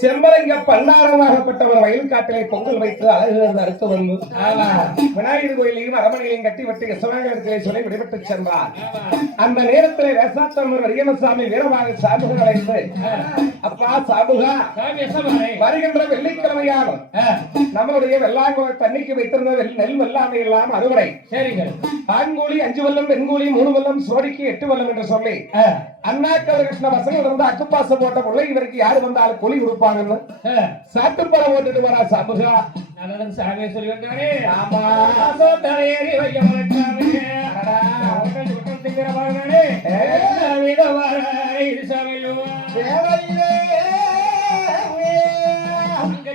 செம்பரங்க பண்டாரமாகப்பட்டவர் வயல் காட்டிலே பொங்கல் வைத்து அழகு அறுத்து வந்து விநாயகர் கோயிலையும் அரமனையிலையும் கட்டி வெட்டி யசவாகத்திலே சொல்லி விடுபட்டு சென்றார். அந்த நேரத்தில் வேசாத்தவர் வரியமசாமி வீரமாக சாபுகள் அழைத்து, அப்பா சாபுகா, வருகின்ற வெள்ளிக்கிழமையாகும் நம்மளுடைய வெள்ளாங்குள தண்ணிக்கு வைத்திருந்த நெல் வெள்ளாமை எல்லாம் அறுவடை. சரிங்க. ஆண்கூலி 5 வல்லம், பெண்கூலி 3 வல்லம், சோடிக்கு 8 வல்லம் என்று சொல்லி அண்ணா கிருஷ்ண வசங்கள் இருந்து அக்குப்பாச போட்ட பிள்ளை இவருக்கு யாரு வந்தாலும் கொலி கொடுப்பாங்கன்னு சாட்டுப்பட ஓட்டுட்டு வரா சாபுகா. நல்லது சாமி சொல்லி வந்தாரே. ஆமா தலையேறி வைக்க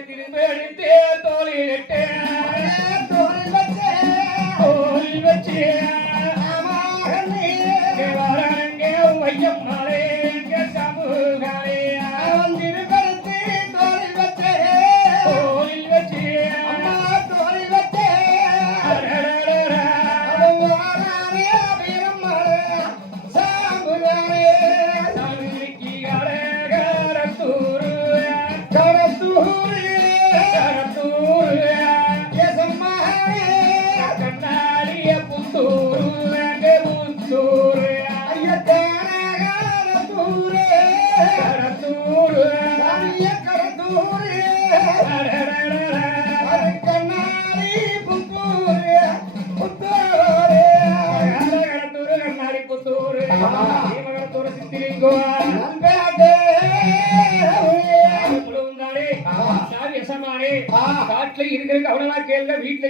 திரும்ப எடுத்து தோழிட்டு வச்சு வையம் மாலே சமூகாலே வந்திருக்கிறது தோழில் வச்சு அம்மா தோழில் வச்சு காட்டுல இருக்கிற கவனமா கேளுங்க, வீட்டுல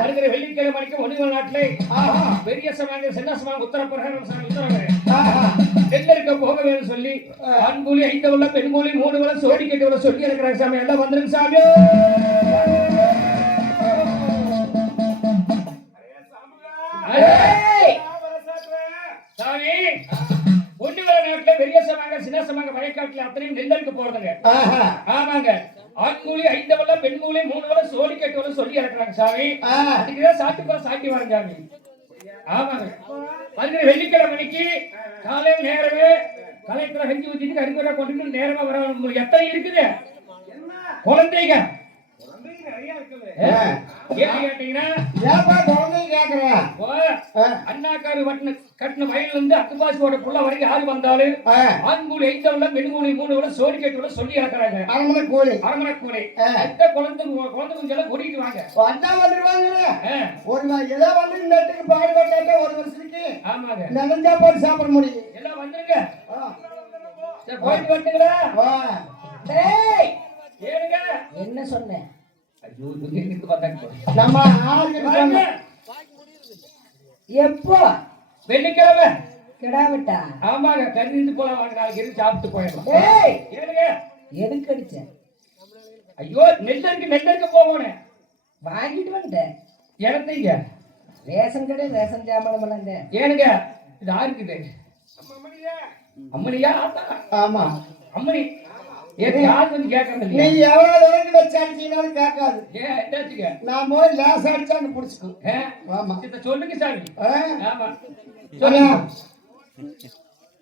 வருகிற வெள்ளிக்கிழமைக்கு ஒன்றுகள் நாட்டிலே பெரிய சமாங்க சின்ன சமாங்க உத்தரப்பிரகாரம் நெல்லருக்க போக வேணும் சொல்லி ஆண்கூலி 5 வல்லம், பெண்கூலி 3 வல்லம், சோடி கட்டி சொல்லி இருக்கிறாங்க சாமி. எல்லாம் வந்துருக்கு சாமி. சாமி ஒன்றுகள் நாட்டுல பெரிய சமாங்க சின்ன சமாங்க வயக்காட்டுல அத்தனையும் நெல்லருக்கு போறதுங்க. ஆமாங்க. ஆண்கூலி 5 வல்லம், பெண்கூலி 3 வல்லம், சோடி கட்டி சொல்லி இருக்கிறாங்க சாமி. அதுக்குதான் சாட்டி வர சாமி. ஆமாங்க. வந்து வெள்ளிக்கிழமைக்கு காலையில் நேரவே கலைத்துல கஞ்சி ஊத்திட்டு அருகுறை கொண்டு நேரமா வர எத்தனை இருக்குது குழந்தைங்க அண்ணாக்காரு கட்டின வயல்ல இருந்து அக்குபாசியோட புள்ள வரைக்கும் யாரு வந்தாலும் ஆண்கூலி 5 வல்லம், பெண்கூலி 3 வல்லம், சோடி கட்டி சொல்லி இருக்கிறாங்க. அரமனை கூலி குழந்தை கொஞ்சம் கூட்டிட்டு வாங்க. ஏதோ வந்து இந்த இடத்துக்கு பாடுபட்ட ஒரு வருஷத்துக்கு ஆமாங்க நலஞ்சா போட்டு சாப்பிட முடியும். எல்லாம் வந்துருங்க. போயிட்டு வந்துங்களா? என்ன சொன்னேன்? எப்போ வெள்ளிக்கிழமை கிடாவிட்டா? ஆமாங்க. கருதிட்டு போலாம் வாங்க, நாளைக்கு இருந்து சாப்பிட்டு போயிடலாம். எதுக்கு அடிச்ச? ஐயோ நெல்லருக்கு போகணும். வாங்கிட்டு வந்துட்டேன். இடத்தைங்க ரேஷன் கடை ரேஷன் ஜாமான் ஏனுங்க இது ஆருக்குது? அம்மனியா? ஆமா அம்மனி. யாரு வந்து கேட்கறது? நீ எவ்வளவு வச்சாலும் கேட்காது. நான் போய் லேச அடிச்சான்னு புடிச்சுக்கும். ஆமா சொல்லுங்க சாமி. ஆமா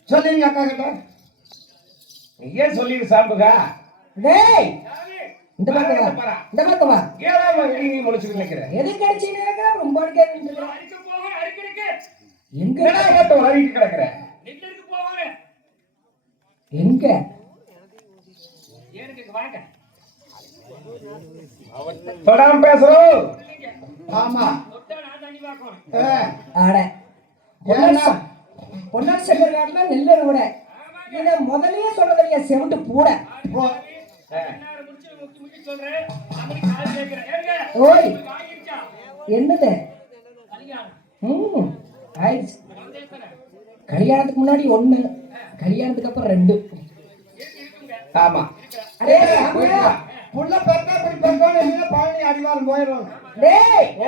சொல்லுங்க அக்கா கிட்ட. நீயே சொல்லிடு சாம்புகா. டேய் இந்த பக்கமா இந்த பக்கமா ஏறா நீ முழிச்சு நிக்கிற. எதுக்கு அடிச்சினே இருக்கற? ரொம்ப அடிக்க போறேன். அடிக்கிறீங்க எங்க கேட்ட வரிக்கு கிடக்குற. நெல்லருக்கு போவானே எங்க? ஏனுக்கு வாங்க. தொடாம பேசுறோம். ஆமா தொட்டா நான் தண்ணி வாக்கணும். அட பொன்னர் செல்ல காட்டுல நெல்லர் விட இத முதல்லயே சொன்னதல்ல செவிட்டு பூட. ஓய் என்னது ஆயிடுச்சு. கல்யாணத்துக்கு முன்னாடி 1, கல்யாணத்துக்கு அப்புறம் 2. ஆமா புள்ள பெத்தா இப்படி பெத்தோன்னு என்ன பழனி அடிவாரம் போயிடுவாங்க. டேய் ஓ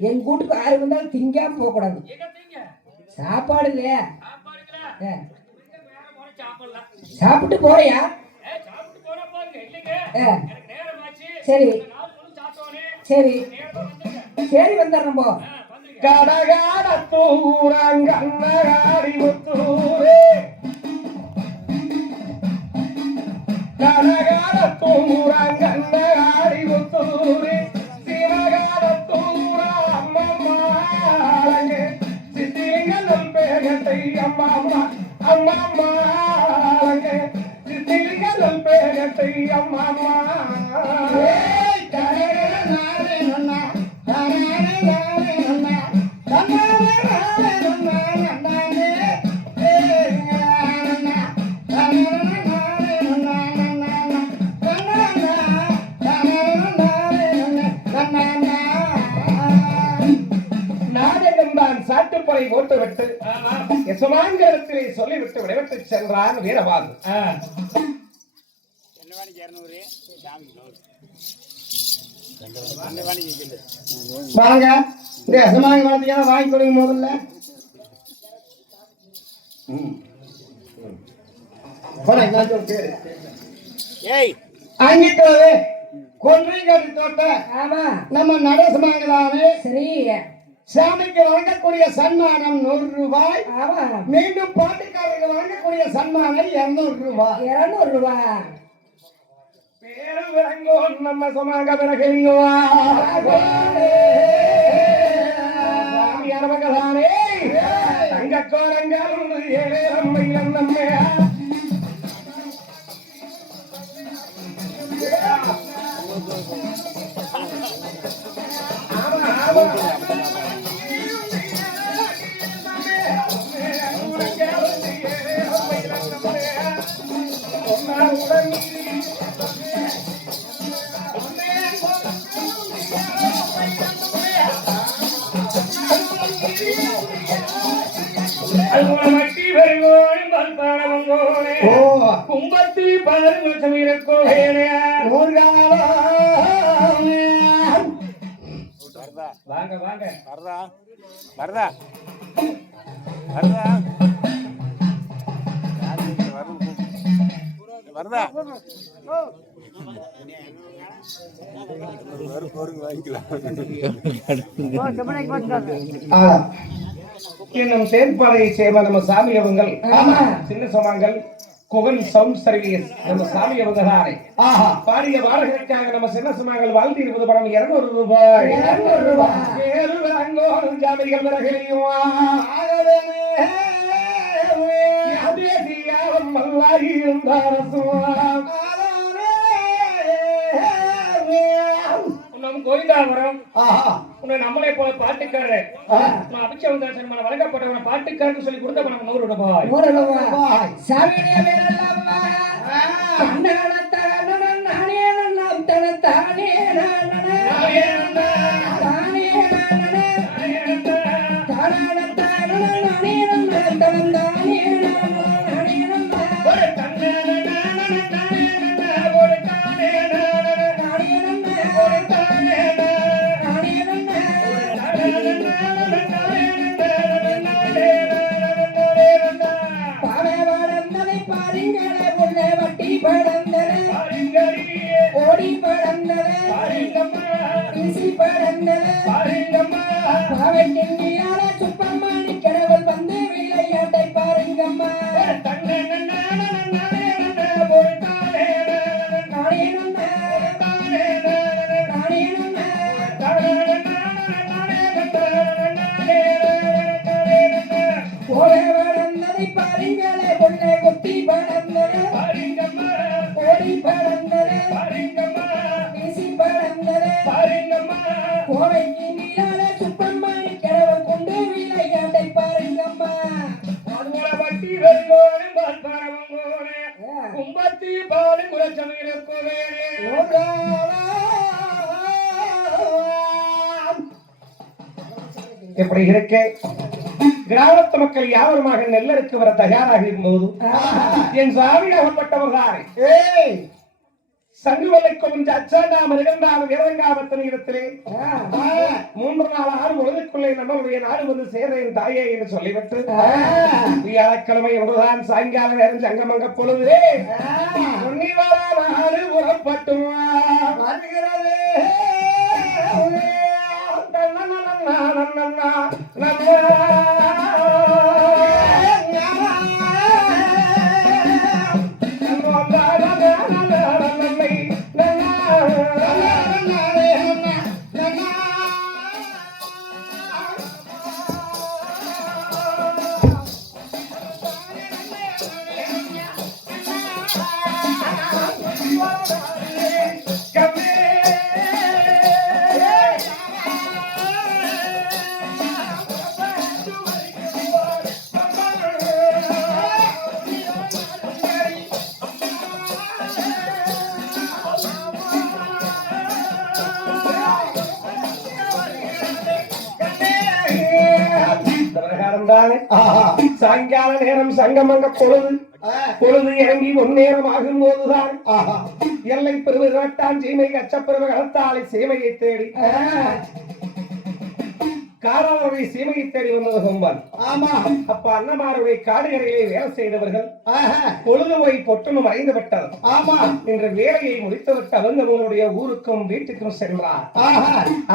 என் கூட்டுக்கு யாரு வந்தாலும் திங்காம போக கூடாது. சாப்பாடு இல்லையா? சாப்பிட்டு போறியா? சரி சரி சரி வந்துடுறோம். போ கடகாட தூரங்கண்ணகாடி முத்தூரே கனகாலத்தூரங்கண்ணாடி முத்தூரி சிவகாலத்தூரா அம்மம்மாங்க சித்திலிங்கல் பேகத்தை அம்மாம்மா அம்மாம்மாங்க சித்திலிங்கல் பேகத்தை அம்மாம்மா சாட்டுப்படை ஓட்டுவிட்டு யசமான்களத்திலே சொல்லிவிட்டு விடைவிட்டு சென்றான் வீரபாகு. வாங்க இந்த யசமான் வாழ்க்கையா வாங்கி கொடுங்க முதல்ல. அங்கிட்டு கொன்றைக்காட்டு தோட்ட நம்ம நடசமாங்களானே சரி. சாமிக்கு வழங்கக்கூடிய சன்மானம் 100 ரூபாய். மீண்டும் பாட்டுக்காரருக்கு வழங்கக்கூடிய சன்மானம் 200 ரூபாய். 200 ரூபாய். பேரு விளங்கோ நம்ம சமாக பிறகுதானே தங்க கோரங்கள் ஏழே நம்மை நம்மையா கும்பத்தி பாருங்க வாங்க வாங்க வரதா வரதா வரதா வரதா இன்னும் செயற்பாடையை செய்வ நம்ம சாமி அவங்கள் சின்ன சமாங்கள் குகன் சவுண்ட் சர்வீஸ் நம்ம சாமி அவங்க தானே பாடிய வாடகைக்காக நம்ம சின்ன சமாங்கள் வாழ்த்தி இருப்பது படம் 200 ரூபாய். 200 ரூபாய். வேறு அங்கோரும் ஜாமிகள் விறகலையும் மல்லாகி இருந்தார் கோவிந்தாபுரம் உன்னை நம்மளே போல பாட்டுக்காரர் அபிஷேகம் வழங்கப்பட்டவன பாட்டுக்காரன்னு சொல்லி கொடுத்த நம்ம 100 ரூபாய். 100 ரூபாய். ஓடி படந்தது சுப்பம்மானி கடவுள் வந்து விளையாட்டை பாருங்கம்மா. படந்ததை பாருங்களே பொண்ணை குட்டி படந்தது ஓடி படந்தது வீசி படந்தது கோவைக்கு நீராட சுப்பம்மானி கடவுள் கொண்டு விளையாட்டை பாருங்கம்மா. வட்டி வெள்ளோடும் கும்பத்தி பாலும் குலச்சமையிலே எப்படி இருக்க கிராமத்து மக்கள் யாவருமாக நெல்லருக்கு வர தயாராக இருக்கும்போது என் சாமி அகப்பட்டவர் தானே சங்குவலை கொஞ்ச அச்சாண்டாம நிகழ்ந்தாம வீரங்காமத்தின் இடத்திலே 3 நாள் 6 பொழுதுக்குள்ளே நம்மளுடைய நாடு வந்து சேர்றேன் தாயே என்று சொல்லிவிட்டு வியாழக்கிழமை ஒன்றுதான் சாயங்கால நேரம் சங்கமங்க பொழுது நாடு புறப்பட்டு வருகிறது. நேரம் தானே சாயங்கால நேரம் சங்கமங்க பொழுது இறங்கி முன்னேறம் ஆகும் போதுதான் எல்லை பெருவு காட்டான் சீமை கச்சப்பெருவு களத்தாலை சீமையை தேடி காராளருடைய சீமையை தேடி வந்தது கொம்பன். ஆமா, அப்ப அண்ணமாருடைய காடுகரையிலே வேலை செய்தவர்கள் பொழுது போய் பொட்டனும் மறைந்து விட்டது. ஆமா, என்ற வேலையை முடித்துவிட்டு அவங்க அவங்களுடைய ஊருக்கும் வீட்டுக்கும் சென்றார்.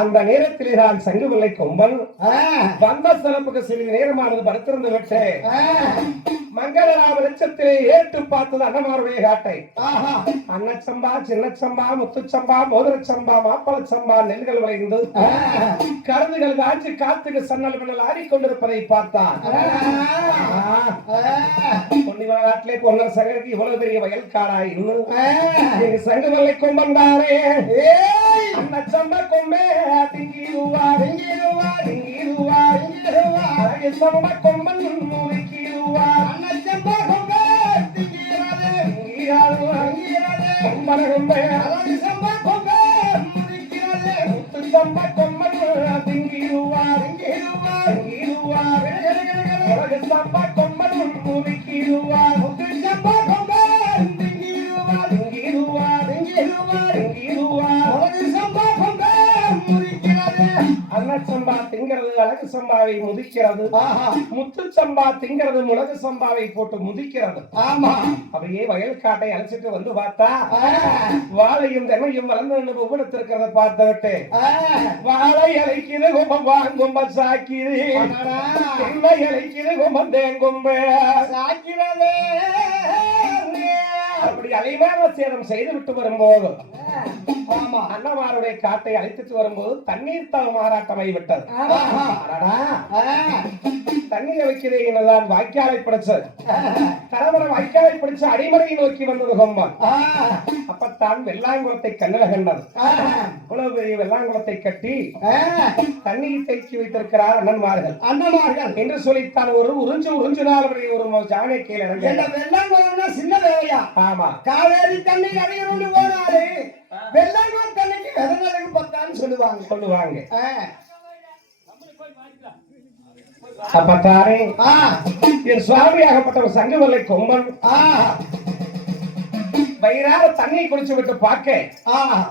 அந்த நேரத்திலே தான் சங்குவில்லை கொம்பன் வந்த சிறப்புக்கு சிறிது நேரமானது படுத்திருந்து விட்டு மங்களராம வெளிச்சத்திலே ஏற்று பார்த்தது அண்ணமாருடைய காட்டை. அன்னச்சம்பா, சின்னச்சம்பா, முத்துச்சம்பா, மோதிரச்சம்பா, மாப்பளச்சம்பா நெல்கள் விளைந்து கருதுகள் காட்சி காத்துக்கு சன்னல் பின்னல் ஆடிக்கொண்டிருப்பதை பார்த்தான். பொன்னிவள நாட்டிலே பொன்னர் சங்கருக்கு இவ்வளவு பெரிய வயல் காடா இன்னும் சங்குவல்லை கொம்பந்தாரே அன்னச்சம்பா கொம்பே திங்கிடுவா திங்கிடுவா திங்கிடுவா திங்கிடுவா கொம்பன் மூவிக்கிடுவா அன்னச்சம்பா கொம்பே திங்கிறது திங்கிறது கொம்பன கொம்பே அன்னச்சம்பா கொம்பே மூவிக்கிறது முத்துச்சம்பா கொம்பன் திங்கிடுவா திங்கிடுவா திங்கிடுவா சம்பா கொம்பன் மூவிக்கிடுவா முத்துச்சம்பா கொம்பே திங்கிடுவா திங்கிடுவா திங்கிடுவா திங்கிடுவா சம்பா கொம்பே மூவிக்கிறது அன்னச்சம்பா திங்கிறது அழகு சம்பாவை முதிக்கிறது. முத்து சம்பா திங்கிறது முழகு சம்பாவை போட்டு முதிக்கிறது. ஆமா, அப்படியே வயல் காட்டை அழைச்சிட்டு வந்து பார்த்தா வாழையும் தென்னையும் வளர்ந்து உபனத்திருக்கிறத பார்த்து விட்டு வாழை அழைக்குது கும்ப சாக்கிது தென்னை அழைக்குது கும்பம் தேங்கும்ப சாக்கிறது. அப்படி அலைமான சேதம் செய்து விட்டு வரும்போது அண்ணமாருடைய காட்டை அழைத்துட்டு வரும்போது தண்ணீர் தவ மாறாட்டமை விட்டது. தண்ணீரை வைக்கிறேன் வாய்க்காலை பிடிச்சது தரமரம் வாய்க்காலை பிடிச்சு அடிமறையை நோக்கி வந்தது கொம்பன். அப்பத்தான் வெள்ளாங்குளத்தை கண்ணில கண்டது. இவ்வளவு பெரிய வெள்ளாங்குளத்தை கட்டி தண்ணீர் தேக்கி வைத்திருக்கிறார் அண்ணன்மார்கள் என்று சொல்லித்தான் ஒரு உறிஞ்சு நாள் ஒரு ஜானை கீழே வெள்ளாங்குளம் சின்ன தேவையா? ஆமா, காவேரி தண்ணீர் அடிக்கணும்னு போனாரு வெள்ளாங்குளம் தண்ணிக்கு வெதங்களுக்கு பத்தான்னு சொல்லுவாங்க. அப்பத்தாரே என் சுவாமியாகப்பட்ட சங்குவல்லை கொம்பன் வயிறார தண்ணி குடிச்சு விட்டு பார்க்க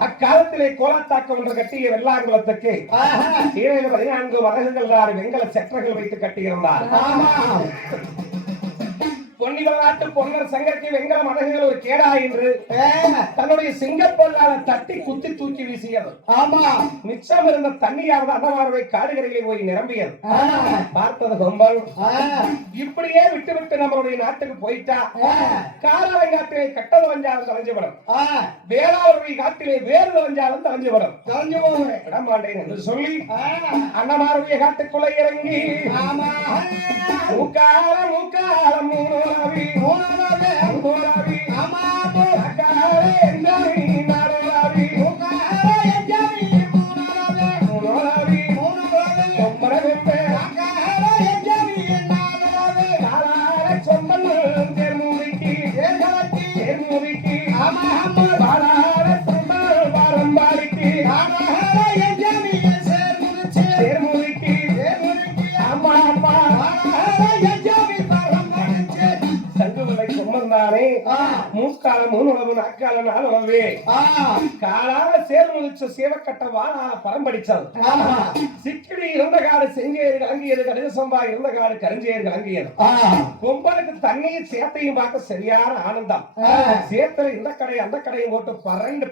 அக்காலத்திலே கோலாத்தாக்கம் ஒன்று கட்டிய வெள்ளாங்குளத்துக்கு 14 மரகங்கள் வெங்கல செற்றகள் வைத்து கட்டியிருந்தார். பொன்னிவள நாட்டு பொன்னர் சங்கருக்கு வெங்கல மதகுகள் ஒரு கேடா என்று தன்னுடைய சிங்கப்பொல்லால தட்டி குத்தி தூக்கி வீசியது. ஆமா, மிச்சம் இருந்த தண்ணியாவது அண்ணமாருடைய காடுகளிலே போய் நிரம்பியது. பார்த்தது கொம்பன் இப்படியே விட்டு நம்மளுடைய நாட்டுக்கு போயிட்டா காராலங்காட்டிலே கட்டது வஞ்சாலும் தலைஞ்சுவிடும், வேளாளருடைய காட்டிலே வேறு வஞ்சாலும் தலைஞ்சுவிடும், விடமாட்டேன் என்று சொல்லி அண்ணமாருடைய காட்டுக்குள்ள இறங்கி மூக்காலம் மூக்காலம் மூணுளவு நாக்காலம் நாலுளவே காலால சேர்முதிச்ச சேவக்கட்ட வாழால பரம்படிச்சது. சிக்கிடி இருந்த காடு செஞ்சேறு கலங்கியது, கடுகு சம்பா இருந்த காடு கரிஞ்சேறு கலங்கியது. கொம்பனுக்கு தண்ணியும் சேத்தையும் பார்க்க சரியான ஆனந்தம். சேத்துல இந்த கடை அந்த கடையும் போட்டு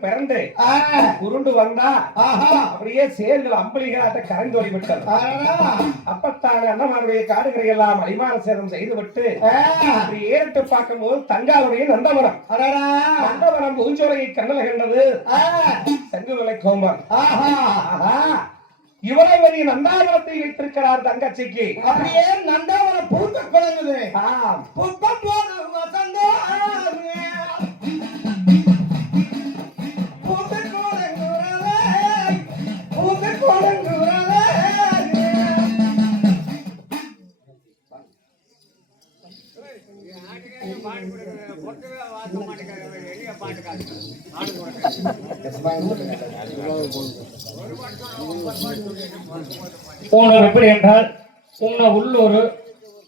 பிறண்டு உருண்டு வந்தா அப்படியே சேர்கள் அம்பளிகளாட்ட கரைந்து ஓடிவிட்டது. அப்பத்தான அண்ணமாருடைய காடுகளை எல்லாம் அடிமான சேதம் செய்துவிட்டு ஏறிட்டு பார்க்கும் போது தஞ்சாவுடைய நந்தவனம் பூஞ்சோலையை கண்ணல கண்டது சங்குவல்லை கொம்பன். இவ்வளவு பெரிய நந்தாவனத்தை வைத்திருக்கிறார் தங்கச்சிக்கு. அப்படியே நந்தாவனம் பூத்த குழங்குது. புத்தம் போது வசந்தம் பூத்த குழங்குறதே பூத்த குழங்குறதே. போனோர் எப்படி என்றால் உன்ன உள்ளூர்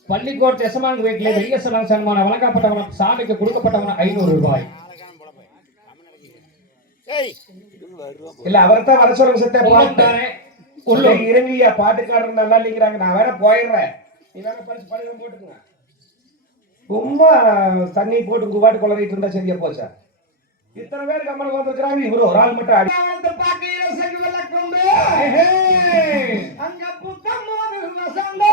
பள்ளிக்கோட்டை எசமான் வீட்டிலே பெரிய சன்மானம் வழங்கப்பட்டவன் சாமிக்கு கொடுக்கப்பட்டவன் 500 ரூபாய். இல்ல அவர்தான் வர சொல்லுங்க சத்தே போட்டானே உள்ள இறங்கியா பாட்டுக்காரர் நல்லா இல்லைங்கிறாங்க. நான் வேற போயிடுறேன். நீ வேற பரிசு பழம் போட்டுக்குங்க. ரொம்ப தண்ணி போட்டு குவாட்டு கொளறிட்டு இருந்தா சரியா போச்சா? இத்தனை பேர் கம்மல் வந்திருக்கிறாங்க. இவரு ஒரு ஆள் மட்டும் அடி பாட்டியில செஞ்சு விளக்குண்டு அங்க புத்தம் போது வசந்தோ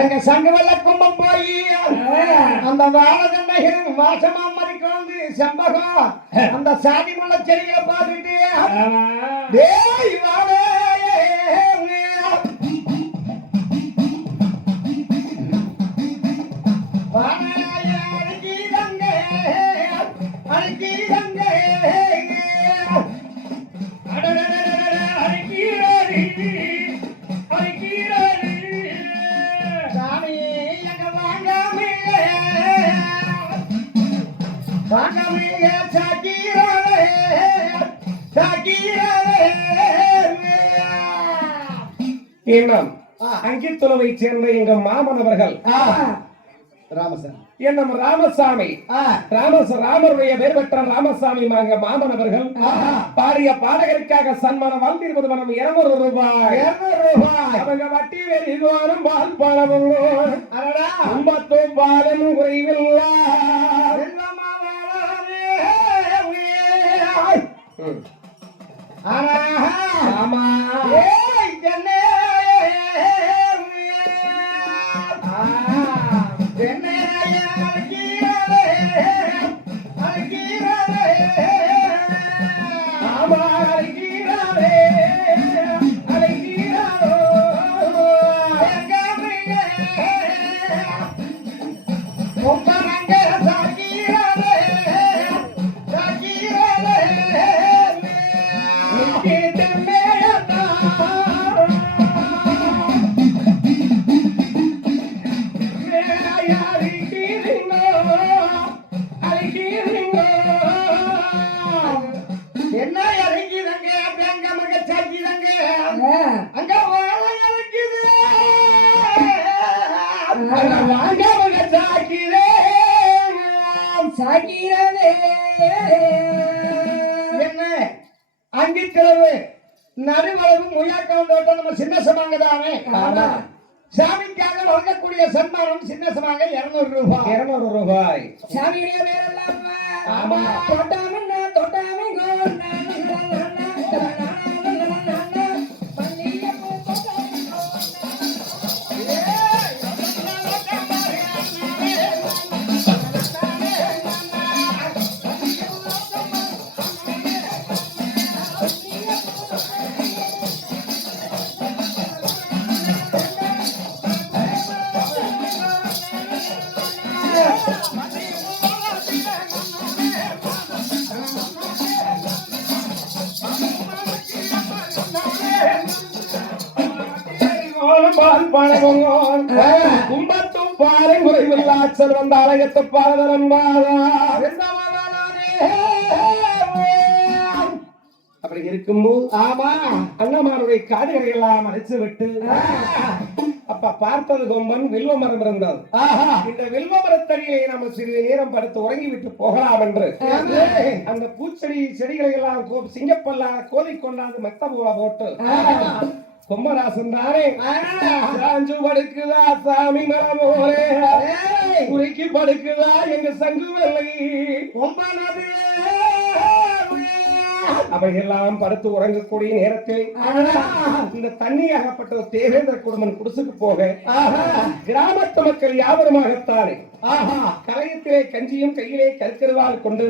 எங்க சங்கவல்ல கும்பம் போய் அந்த வாழகண்டைகள் வாசமா மறிக்கொண்டு செம்பகம் அந்த சாதி மலை செடிகளை பார்த்துட்டு டேய் வாழே அங்கித்துளவை சேர்ந்த எங்க மாமன் அவர்கள் ராமசாமி ராமசாமி ராமருடைய பேர் பெற்ற ராமசாமி மாமன் அவர்கள் பாடிய பாடகருக்காக சன்மானம் வந்திருப்பது மனம் 200 ரூபாய். அவங்க வட்டி வெறிவாரும் பால் பணமும் கும்பத்தும் பாலும் குறைவில்லை. ஆமா அங்கிக்கிழவு நடுவளவு முயற்கம் தோட்டம் நம்ம சின்ன சமாங்கதானே சாமிக்காக வழங்கக்கூடிய சன்மானம் சின்ன சமாங்க 200 ரூபாய். 200 ரூபாய். சாமியுடைய பேரெல்லாம் ஆமா தொட்டாம தொட்டாம பால் பழமோன் கும்பத்து பாறை முறைவில்லாச்சல் வந்த ஆலயத்து பாதரன் அப்படி இருக்கும்போது ஆமா அண்ணமாருடைய காடுகளை எல்லாம் அழைச்சு விட்டு அப்ப பார்த்தது கொம்பன் வில்வ மரம் இருந்தது. இந்த வில்வ மரத்தடியிலே நம்ம சிறிது நேரம் படுத்து உறங்கி விட்டு போகலாம் என்று அந்த பூச்செடி செடிகளை எல்லாம் சிங்கப்பல்லா கோதி கொண்டாந்து மெத்த போல போட்டு கொம்பராசன் தானே சாஞ்சு படுக்குதா சாமி மரம் போலே குறுக்கி படுக்குதா எங்க சங்கு வெள்ளை கொம்பனது அவையெல்லாம் படுத்து உறங்கக்கூடிய நேரத்தில் இந்த தண்ணி ஆகப்பட்ட தேவேந்திர குடும்பம் குடிசுக்கு போக கிராமத்து மக்கள் யாவருமாகத்தானே கலையத்திலே கஞ்சியும் கையிலே கற்கருவால் கொண்டு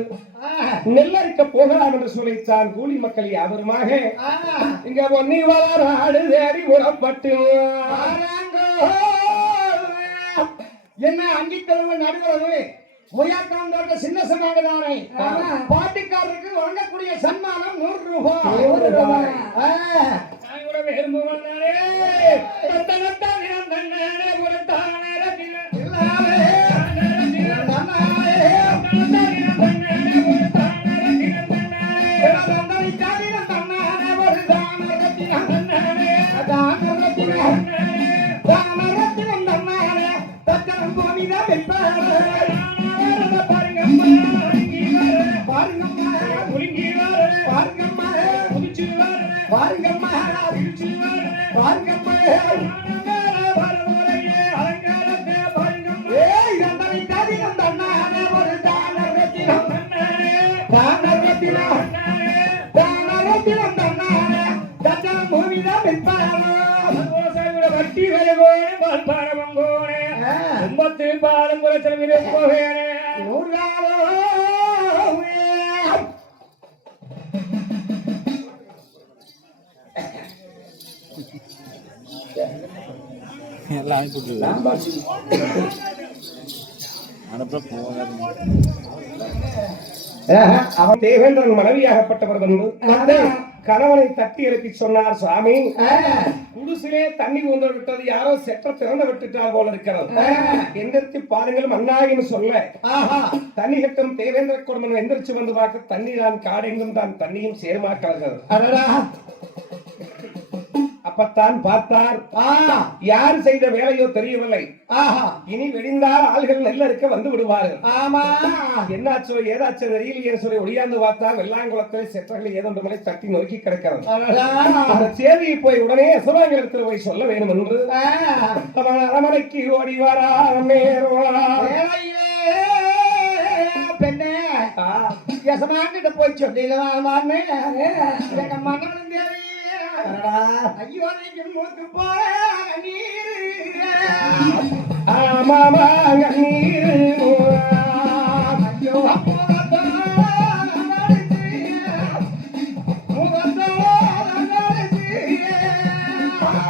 நெல்லரிக்க போகலாம் என்று சொல்லித்தான் கூலி மக்கள் யாவருமாக இங்க ஒன்னி வளர் ஆடு தேடி உடப்பட்டு என்ன அங்கித்தளவு நடுவது முயற்காந்தோட சின்ன சனாங்க தானே பாட்டிக்காரருக்கு வழங்கக்கூடிய சன்மானம் 100 ரூபாய். நான் கூட விரும்பு வந்தாரே பாலம் குறைச்சல் போகிறேன் எல்லாம் அனுப்ப அவன் தேவேந்திரன் மனைவியாகப்பட்டவர் வந்து கணவனை தட்டி எழுப்பி சொன்னார், சுவாமி குடிசிலே தண்ணி ஊந்து விட்டது, யாரோ செற்ற திறந்து விட்டுட்டார் போல இருக்கிறது, எந்திரிச்சு பாருங்கள் மன்னாயின்னு சொல்ல தண்ணி கட்டும் தேவேந்திர குடும்பம் எந்திரிச்சு வந்து பார்க்க தண்ணி தான் காடெங்கும் தான் தண்ணியும் சேர்மாக்கிறது. அப்பத்தான் பார்த்தார், யார் செய்த வேலையோ தெரியவில்லை, இனி வெடிந்தால் ஆள்கள் நெல்லறுக்க வந்து விடுவார்கள். ஆமா என்னாச்சோ ஏதாச்சோ தெரியலையே சொல்லி ஒளியாந்து பார்த்தா வெள்ளாங்குளத்தில் செற்றகளை ஏதொன்று மலை தட்டி நோக்கி கிடக்கிறது. அந்த செய்தியை போய் உடனே யசமாங்கலத்தில் போய் சொல்ல வேண்டும் என்று அவன் அரமனைக்கு ஓடி வரா. பெண்ணே யசமாங்கிட்ட போய் சொல்லிடலாமான்னு எங்க மன்னன் தேவி ஐயோ நீங்க மூத்து போற நீர் ஆமாமா நீர் ஐயோ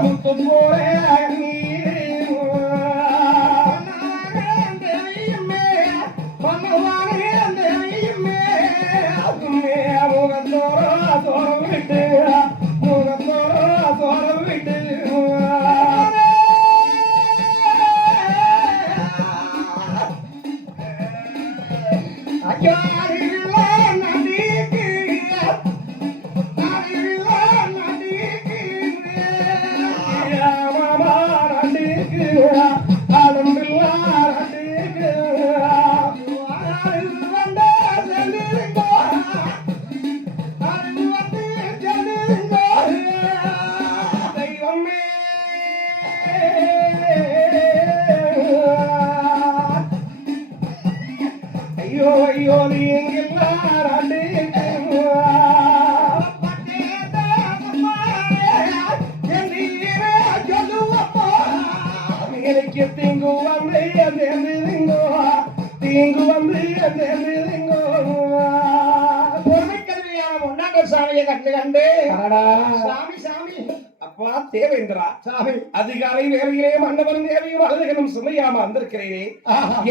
மூத்து போற தீங்கு வந்து சாமியை கண்டு கண்டு சாமி சாமி அப்பா தேவேந்திரா சாமி அதிகாலை வேலையிலே மன்னவன் தேவையும் அழுகனும் சுமையாம வந்திருக்கிறேனே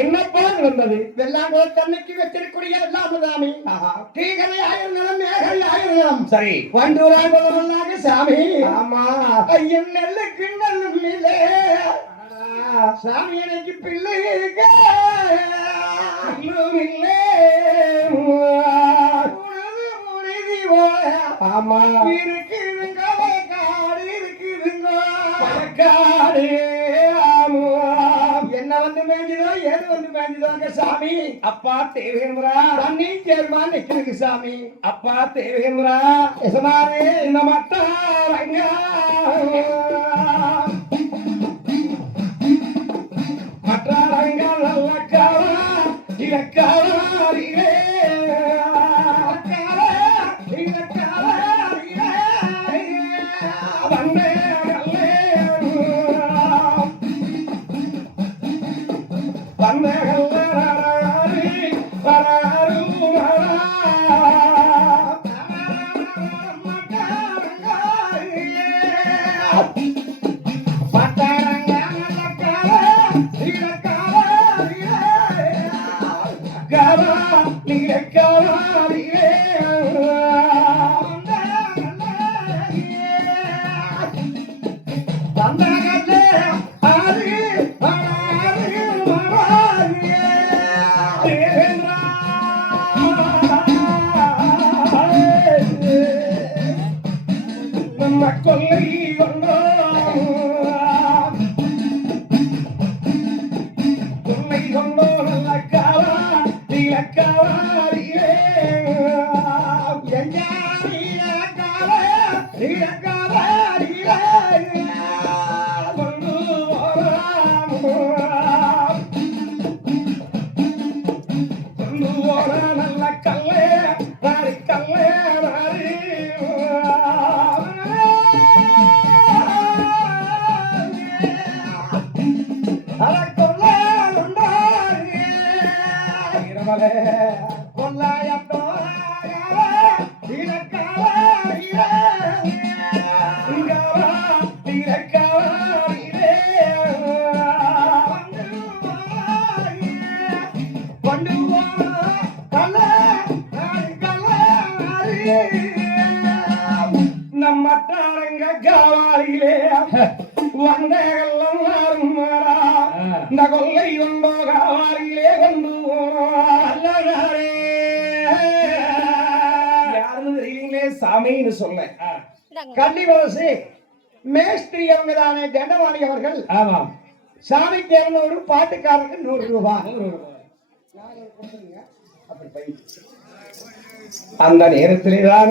என்னப்பா நடந்தது? வெள்ளாங்கோ தன்னைக்கு வச்சிருக்கூடிய சாமி கீகரை ஆயிருந்தனம் மேகரை ஆயிருந்தனம் சரி வண்டூராய் கொள்ளவல்லாக சாமி ஆமா ஐயன் நெல்லுக்கு நல்ல சாமி எனக்கு பிள்ளை ஆமா இருக்குதுங்க காடு இருக்குதுங்க காடு என்ன வந்து மேய்ஞ்சதோ ஏது வந்து மேய்ஞ்சதோங்க சாமி அப்பா தேவேந்திரா தண்ணி சேர்மா நிக்கிறதுக்கு சாமி அப்பா தேவேந்திரா எசமானே இந்த மத்தாரங்க மற்றாரங்க நல்ல காவா இலக்காரியே கொல்லை கொண்டோ கொல்லை கொண்டோ நல்ல காவா இலக்காரியே நல்ல கல்லே ராரி கல்லே ராரி நம்ம தாரங்க காவாரியிலே வந்தகெல்லாம் மாறுமாறா இந்த கொல்லை கொண்டோ காவாரியிலே கொண்டு யாருன்னு தெரியலீங்களே சாமின்னு சொன்னேன் கன்னிவரசி மேஸ்திரி அவங்க தானே தண்டவாணி அவர்கள் ஆமா சாமிக்கு 200 பாட்டுக்காரருக்கு 100 ரூபாய் அந்த நேரத்திலே தான்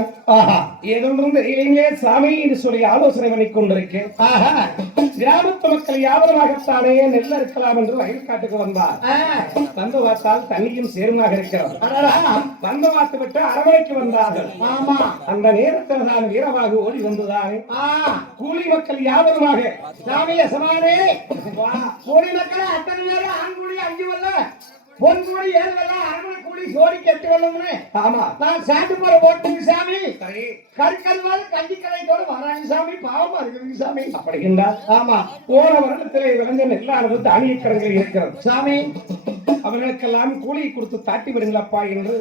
ஏதொன்றும் தெரியலீங்களே சாமி என்று சொல்லி ஆலோசனை பண்ணி கொண்டிருக்கேன் கிராமத்து மக்கள் யாவரமாகத்தானே நெல் இருக்கலாம் என்று வயல் காட்டுக்கு வந்தார் வந்து பார்த்தால் தண்ணியும் சேருமாக இருக்கிறது வந்து பார்த்து விட்டு அரவணைக்கு வந்தார்கள் ஆமா அந்த நேரத்தில் தான் வீரமாக ஓடி வந்துதான் கூலி மக்கள் யாவருமாக சாமி எசமானே கூலி மக்கள் அத்தனை நேரம் ஆண்குடி 5 வல்ல பொன் கூடி 7 வல்ல அரவணை கூடி சோடிக்கு 8 வல்லம்னு ஆமா நான் சாட்டு போற போட்டுங்க சாமி சரி கற்கல்வாது கஞ்சிக்கலைத்தோடு வராங்க சாமி பாவமா இருக்குதுங்க சாமி அப்படிங்கின்றார் ஆமா போன வருடத்திலே விளைஞ்ச நெல்லானது தானியக்கடங்கள் இருக்கிறது சாமி அவர்களுக்கெல்லாம் கூலியை கொடுத்து தாட்டி விடுங்களப்பா என்று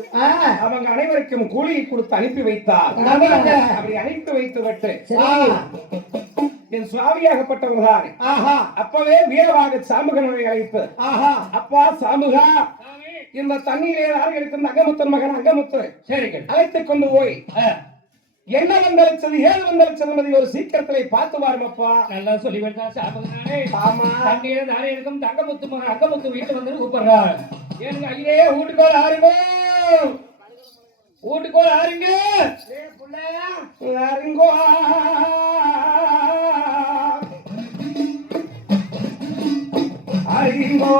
அவங்க அனைவருக்கும் கூலியை கொடுத்து அனுப்பி வைத்தார் அப்படி அனுப்பி வைத்து விட்டு என் சுவாமியாகப்பட்டவர் தான் அப்பவே வீரவாக சாமுகனை அழைத்து அப்பா சாமுகா இந்த தண்ணீரே இருக்கிற அகமுத்தன் மகன் அகமுத்து அழைத்துக் கொண்டு போய் என்ன வந்தளிச்சது ஏது வந்தளிச்சது ஒரு சீக்கிரத்திலே பார்த்து வாருமப்பா நல்லா சொல்லி வேண்டா சாமுகனே ஆமா தண்ணீரே தானே இருக்கும் தங்கமுத்து மகன் அகமுத்து வீட்டு வந்து கூப்பிடுறார் ஏங்க ஐயே வீட்டுக்கோள் ஆறுங்க வீட்டுக்கோள் ஆறுங்க அருங்கோ அறிங்கோ